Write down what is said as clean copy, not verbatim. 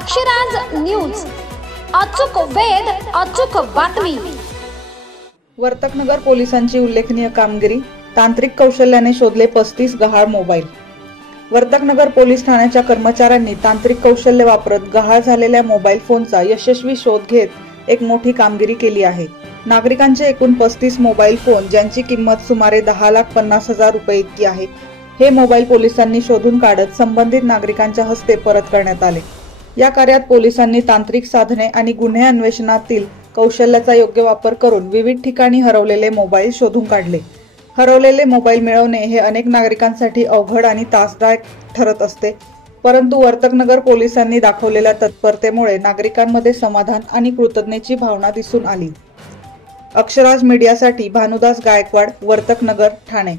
Akshraj news, अचूक वेध, अचूक बातमी। वर्तकनगर पोलिसांची उल्लेखनीय कामगिरी, तांत्रिक कौशल्याने शोधले 35 गहाळ मोबाईल। वर्तकनगर पोलीस ठाण्याच्या कर्मचाऱ्यांनी तांत्रिक कौशल्य वापरत गहाळ झालेल्या मोबाईल फोनचा यशस्वी शोध घेत एक मोठी कामगिरी केली आहे। नागरिकांचे एकूण 35 मोबाईल फोन, ज्यांची किंमत सुमारे 10,50,000 रुपये इतकी आहे, हे मोबाईल पोलिसांनी शोधून काढत संबंधित नागरिकांच्या हस्ते परत करण्यात आले। या कार्यात पोलिसांनी तांत्रिक साधने आणि गुन्हे अन्वेषणातील कौशल्याचा योग्य वापर करून विविध ठिकाणी हरवलेले मोबाईल शोधून काढले। हरवलेले मोबाईल मिळवणे हे अनेक नागरिकांसाठी अवघड आणि त्रासदायक ठरत असते, परंतु वर्तकनगर पोलिसांनी दाखवलेल्या तत्परतेमुळे नागरिकांमध्ये समाधान आणि कृतज्ञतेची भावना दिसून आली। अक्षराज मीडियासाठी भानुदास गायकवाड, वर्तकनगर, ठाणे।